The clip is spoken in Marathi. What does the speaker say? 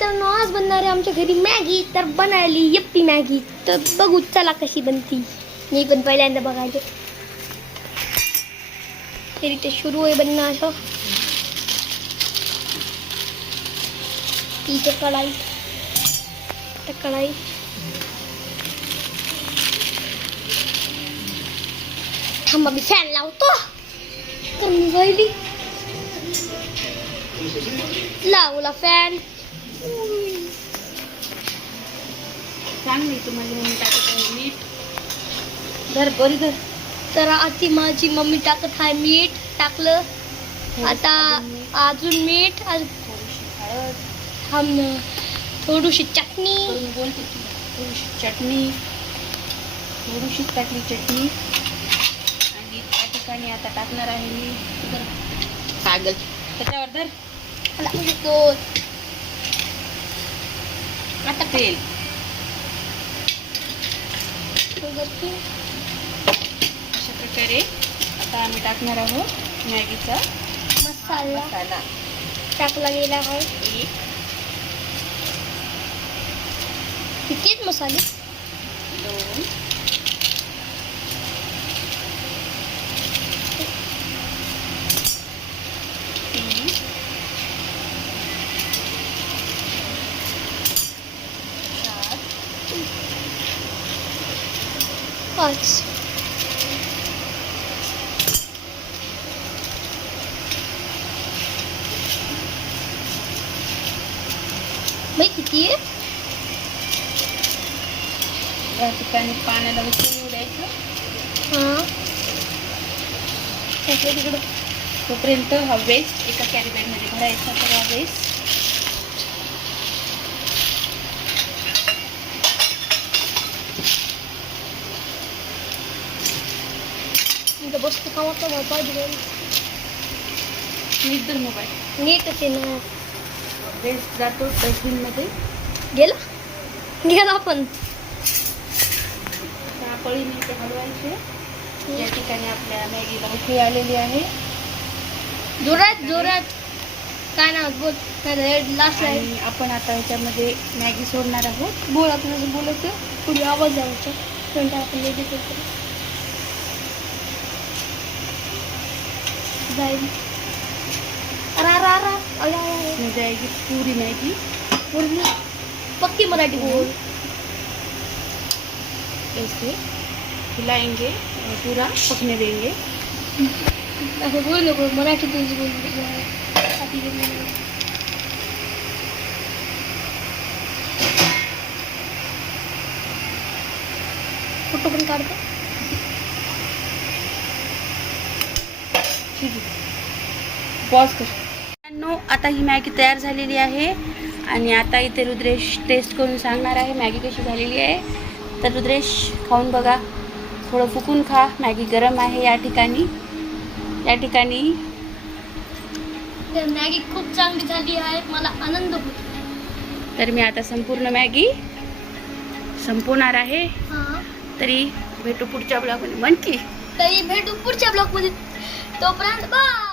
मित्रांनो, आज बनणार आहे आमच्या घरी मॅगी. तर बनायली यप्पी मॅगी. तर बघू चला कशी बनती. मी पण पहिल्यांदा बघायचे. तरी ते सुरू आहे बनणं असं. इथे कढाई, थांबा मी फॅन लावतो. कमी राहिली, लावला फॅन. चांगली तुम्हाला मम्मी टाकत आहे मीठ. धर बरी धर. तर आधी माझी मम्मी टाकत आहे मीठ. टाकलं आता अजून मीठ. थोडीशी चटणी. बोलते थोडीशी चटणी, थोडीशीच टाकली चटणी. आणि त्या ठिकाणी आता टाकणार आहे मी कागल. त्याच्यावर धर. आता तेल. अशा प्रकारे आता आम्ही टाकणार आहोत मॅगीचा मसाला. टाकला गेला आहे. कितीच मसाले? 2 3 4 5. बाई किती आहे? या ठिकाणी पाण्याला उकळून द्यायचं. हां, तिकडं. तोपर्यंत हा वेस्ट एका कॅरी बॅगमध्ये भरायचा. तर हा वेस्ट इथं बसतो कामाचा मोबाईल. नीट धर मोबाईल. नीटच आहे ना. वेस्ट जातो डस्टबिनमध्ये. गेला पण. त्या पळीने ते हलवायचे. या ठिकाणी आपल्या मॅगीला उकळी आलेली आहे. जोरात काय ना बोल. लास्ट आहे. आणि आपण आता ह्याच्यामध्ये मॅगी सोडणार आहोत. बोल आपण बोलायचं. थोडी आवाज यायचा. म्हणजे आपण रेडी करतो. जाईल. इसमें जाएगी पूरी मैगी. पूरी पक्की मराठी बोल. ऐसे हिलाएंगे और पूरा पकने देंगे. असं बोल नको. मराठी बोल. फोटो पण काढतो. ठीक आहे, पॉज कर. आता ही मॅगी तयार झालेली आहे. आणि आता इथे रुद्रेश टेस्ट करून सांगणार आहे मॅगी कशी झालेली आहे. तर रुद्रेश खाऊन बघा. थोडं फुकून खा. मॅगी गरम आहे. या ठिकाणी मॅगी खूप चांगली झाली आहे. मला आनंद होतो. तर मी आता संपूर्ण मॅगी संपवणार आहे. हां, तरी भेटू पुढच्या ब्लॉगमध्ये. म्हण की तरी भेटू पुढच्या ब्लॉगमध्ये. तोपर्यंत बाय.